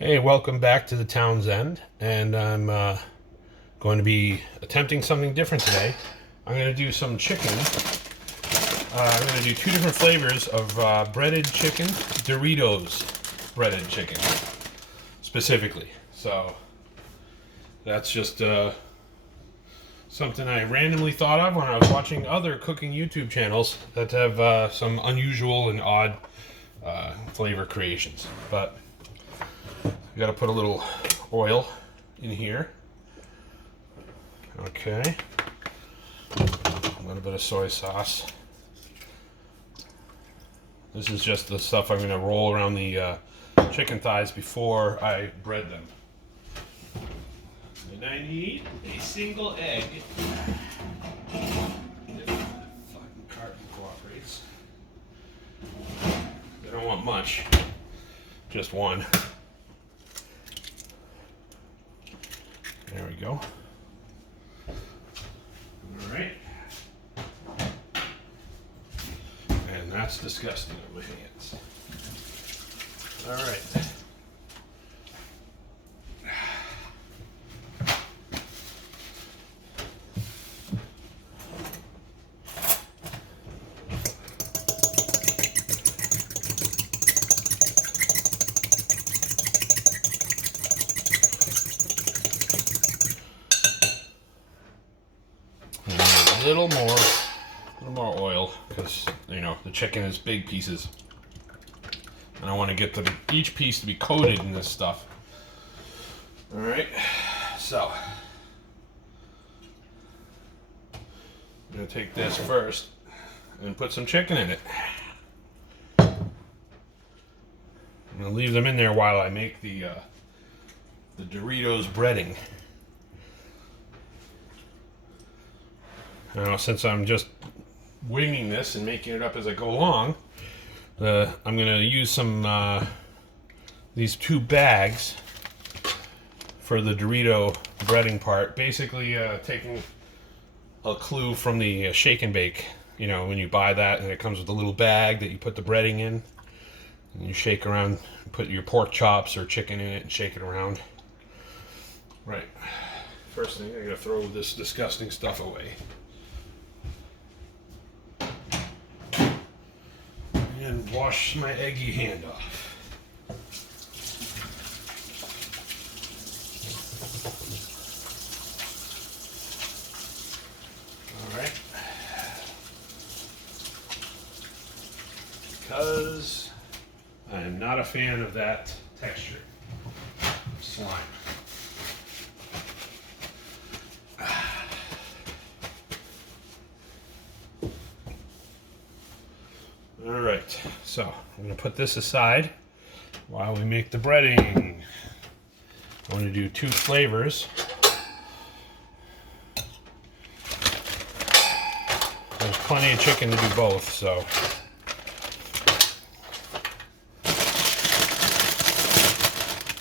Hey, welcome back to the Town's End, and I'm going to be attempting something different today. I'm going to do some chicken. I'm going to do two different flavors of breaded chicken, Doritos breaded chicken, specifically. So that's just something I randomly thought of when I was watching other cooking YouTube channels that have some unusual and odd flavor creations. But you got to put a little oil in here. Okay. A little bit of soy sauce. This is just the stuff I'm going to roll around the chicken thighs before I bread them. And I need a single egg. If the fucking carton cooperates. I don't want much. Just one. There we go. All right. And that's disgusting on my hands. All right. A little more oil, because you know the chicken is big pieces, and I want to get each piece to be coated in this stuff. All right, so I'm gonna take this first and put some chicken in it. I'm gonna leave them in there while I make the Doritos breading. Now, since I'm just winging this and making it up as I go along, I'm going to use some these two bags for the Dorito breading part. Basically, taking a clue from the shake and bake. You know, when you buy that and it comes with a little bag that you put the breading in, and you shake around, put your pork chops or chicken in it and shake it around. Right. First thing, I'm going to throw this disgusting stuff away. And wash my eggy hand off. All right. Because I am not a fan of that texture. Slime. All right, so I'm going to put this aside while we make the breading. I'm going to do two flavors. There's plenty of chicken to do both, so.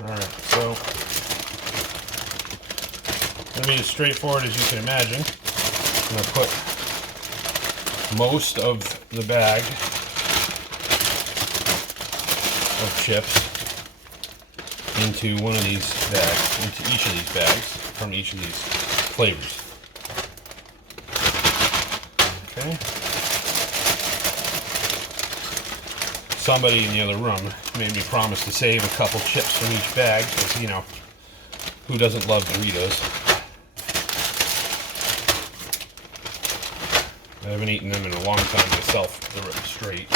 All right, so I mean, as straightforward as you can imagine. I'm going to put most of the bag of chips into one of these bags, into each of these bags from each of these flavors. Okay. Somebody in the other room made me promise to save a couple chips from each bag, because, you know, who doesn't love Doritos? I haven't eaten them in a long time myself, straight.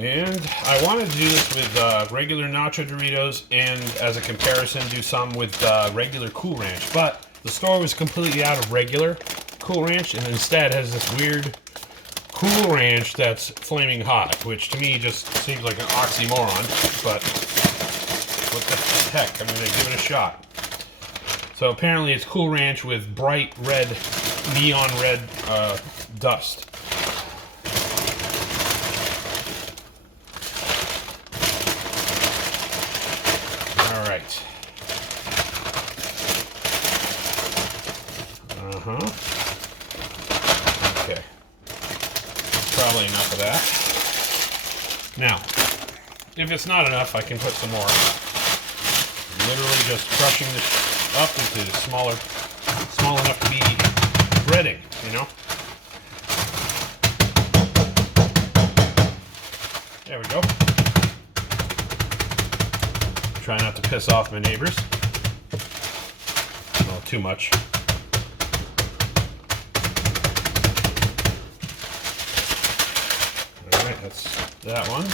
And I wanted to do this with regular Nacho Doritos, and as a comparison, do some with regular Cool Ranch. But the store was completely out of regular Cool Ranch, and instead has this weird Cool Ranch that's flaming hot, which to me just seems like an oxymoron. But what the heck? I'm going to give it a shot. So apparently it's Cool Ranch with bright red, neon red dust. Alright. Okay. probably enough of that. Now, if it's not enough, I can put some more. Literally just crushing this up into small enough to be breading, you know? There we go. Try not to piss off my neighbors. Well, too much. Alright, that's that one.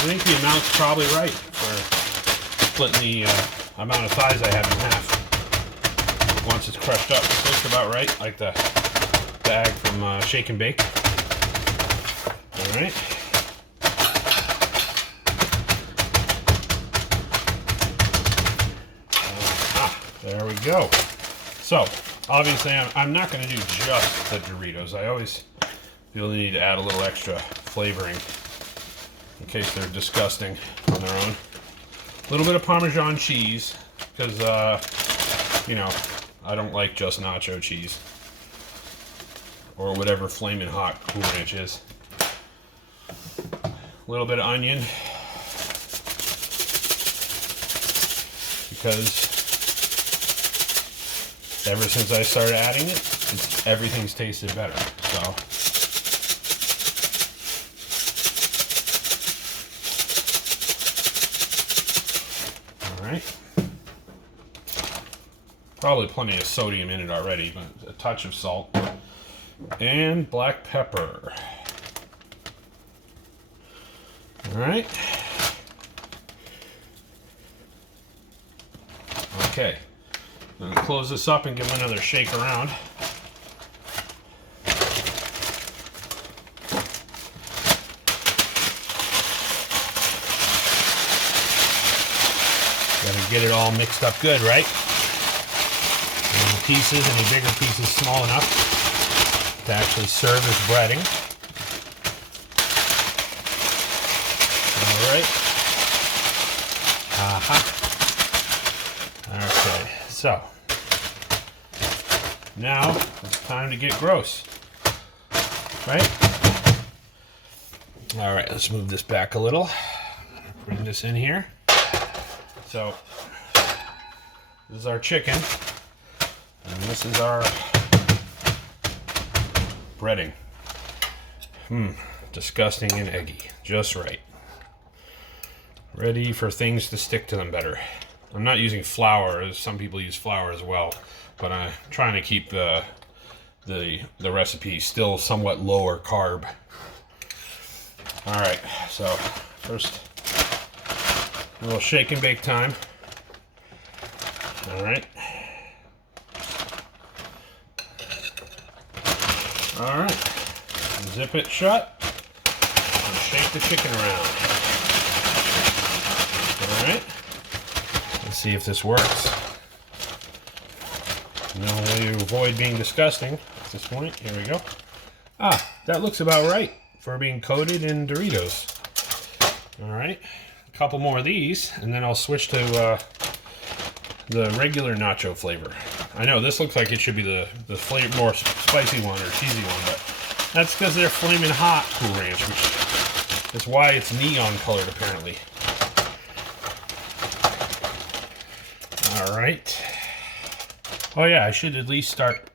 I think the amount's probably right for splitting the amount of thighs I have in half. Once it's crushed up, it looks about right, like the bag from Shake and Bake. Alright. There we go. So, obviously I'm not going to do just the Doritos. I always feel the need to add a little extra flavoring in case they're disgusting on their own. A little bit of Parmesan cheese, because, you know, I don't like just nacho cheese. Or whatever flaming hot Cool Ranch is. A little bit of onion. Because ever since I started adding it, everything's tasted better, so. Alright. Probably plenty of sodium in it already, but a touch of salt. And black pepper. Alright. Okay. I'm gonna close this up and give it another shake around. Gotta get it all mixed up good, right? And the pieces, any bigger pieces small enough to actually serve as breading. All right. Okay, so now it's time to get gross, right? All right, let's move this back a little. Bring this in here. So this is our chicken, and this is our breading. Disgusting and eggy, just right. Ready for things to stick to them better. I'm not using flour, as some people use flour as well, but I'm trying to keep the recipe still somewhat lower carb. All right, so first, a little shake and bake time. All right. All right. Zip it shut and shake the chicken around. All right. Let's see if this works. No way to avoid being disgusting at this point. Here we go. That looks about right for being coated in Doritos. All right. A couple more of these, and then I'll switch to the regular nacho flavor. I know this looks like it should be the flavor, more spicy one or cheesy one, but that's because they're flaming hot Cool Ranch, which is why it's neon colored apparently. All right. Oh yeah, I should at least start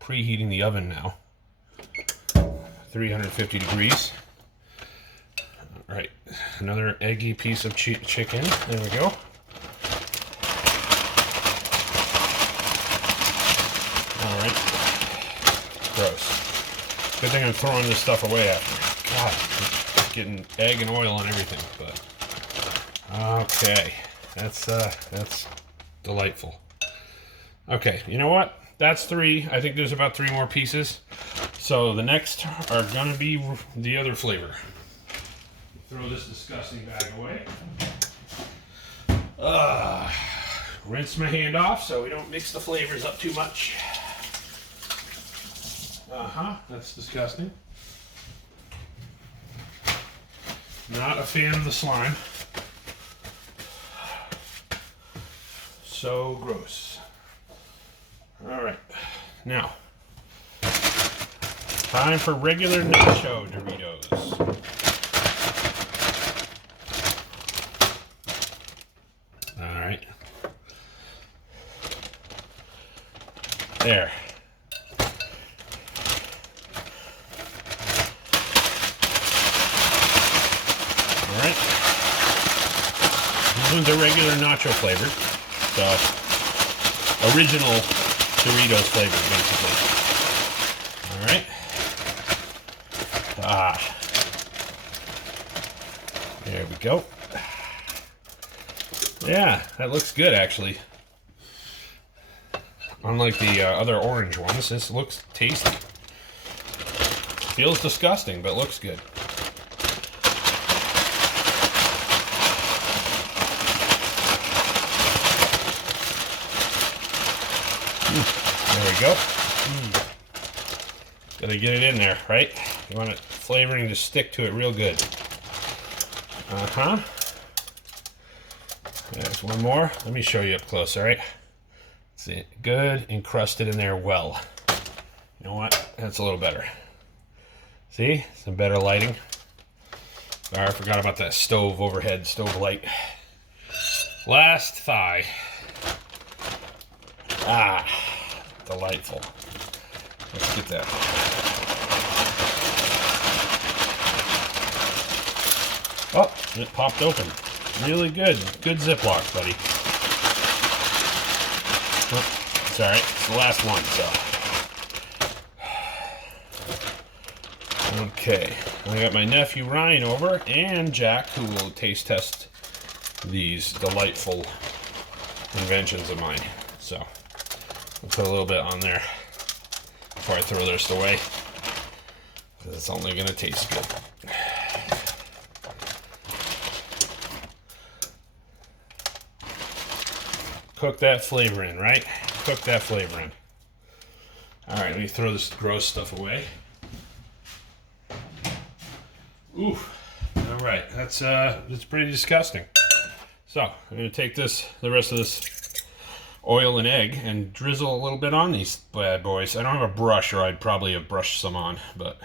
preheating the oven now. 350 degrees. All right, another eggy piece of chicken. There we go. All right. Gross. Good thing I'm throwing this stuff away after. God, I'm getting egg and oil and everything. But okay, that's delightful. Okay, you know what? That's 3. I think there's about 3 more pieces. So the next are gonna be the other flavor. Throw this disgusting bag away. rinse my hand off so we don't mix the flavors up too much. That's disgusting. Not a fan of the slime. So gross. All right, now time for regular nacho Doritos. All right, there. All right, these ones are regular nacho flavored, so original Doritos flavor, basically. All right. There we go. Yeah, that looks good, actually. Unlike the other orange ones, this looks tasty. Feels disgusting, but looks good. There we go. Gotta get it in there, right? You want it flavoring to stick to it real good. There's one more. Let me show you up close, all right? See, good, encrusted in there well. You know what? That's a little better. See? Some better lighting. Sorry, I forgot about that stove overhead, stove light. Last thigh. Delightful. Let's get that. Oh, it popped open. Really good. Good Ziploc, buddy. Oh, it's alright. It's the last one, so. Okay. I got my nephew Ryan over and Jack, who will taste test these delightful inventions of mine. So, I'll put a little bit on there before I throw this away, because it's only going to taste good. Cook that flavor in, right? Cook that flavor in. All right, let me throw this gross stuff away. Ooh, all right, that's pretty disgusting. So I'm gonna take the rest of this oil and egg and drizzle a little bit on these bad boys. I don't have a brush, or I'd probably have brushed some on, but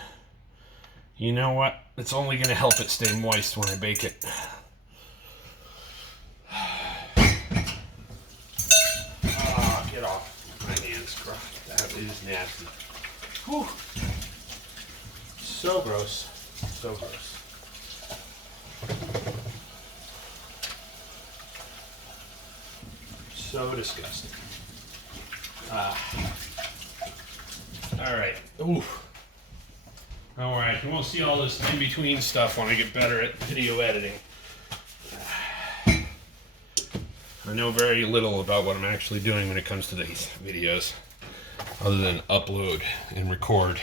you know what? It's only gonna help it stay moist when I bake it. Get off my hands, crap. That is nasty. Whew. So gross. So gross. So disgusting. Alright. Ooh. Alright, you won't see all this in-between stuff when I get better at video editing. I know very little about what I'm actually doing when it comes to these videos, other than upload and record.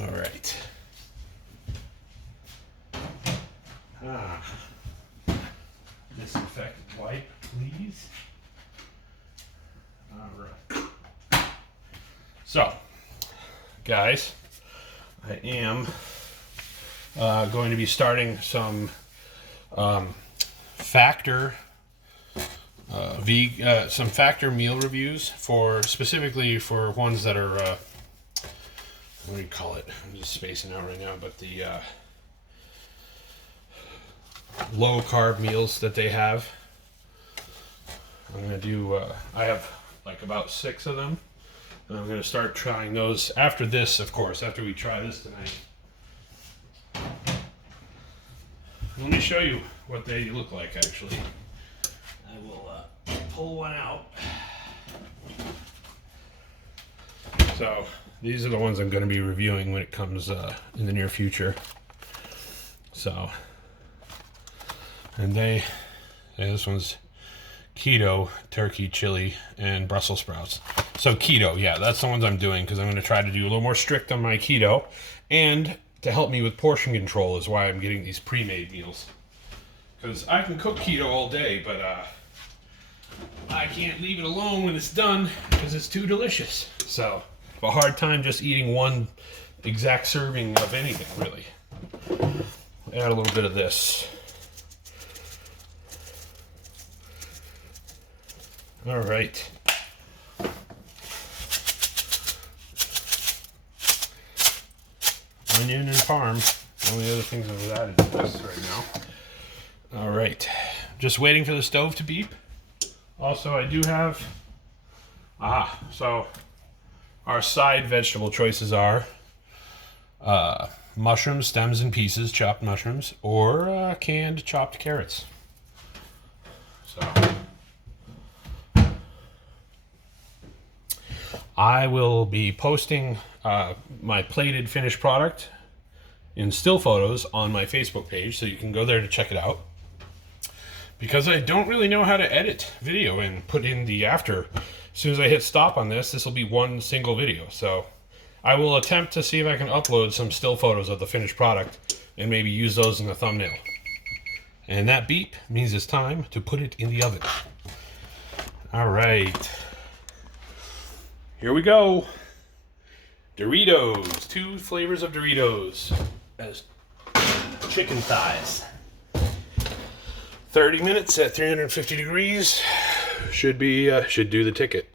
All right. Disinfectant wipe, please. All right. So, guys, I am going to be starting some Factor some Factor meal reviews specifically for ones that are what do you call it? I'm just spacing out right now, but the low carb meals that they have. I'm gonna do. I have like about 6 of them, and I'm gonna start trying those after this, of course. After we try this tonight. Let me show you what they look like, actually. I will pull one out. So, these are the ones I'm going to be reviewing when it comes in the near future. So, and this one's keto, turkey, chili, and Brussels sprouts. So keto, yeah, that's the ones I'm doing, because I'm going to try to do a little more strict on my keto, and to help me with portion control is why I'm getting these pre-made meals. Because I can cook keto all day, but I can't leave it alone when it's done because it's too delicious. So I have a hard time just eating one exact serving of anything, really. Add a little bit of this. All right. Onion and parm. The only other things I've added to this right now. All right. Just waiting for the stove to beep. Also, I do have... so our side vegetable choices are mushrooms, stems and pieces, chopped mushrooms, or canned chopped carrots. So I will be posting my plated finished product in still photos on my Facebook page, so you can go there to check it out. Because I don't really know how to edit video and put in the after. As soon as I hit stop on this will be one single video. So I will attempt to see if I can upload some still photos of the finished product and maybe use those in the thumbnail. And that beep means it's time to put it in the oven. All right. Here we go. Doritos. 2 flavors of Doritos as chicken thighs. 30 minutes at 350 degrees should do the ticket.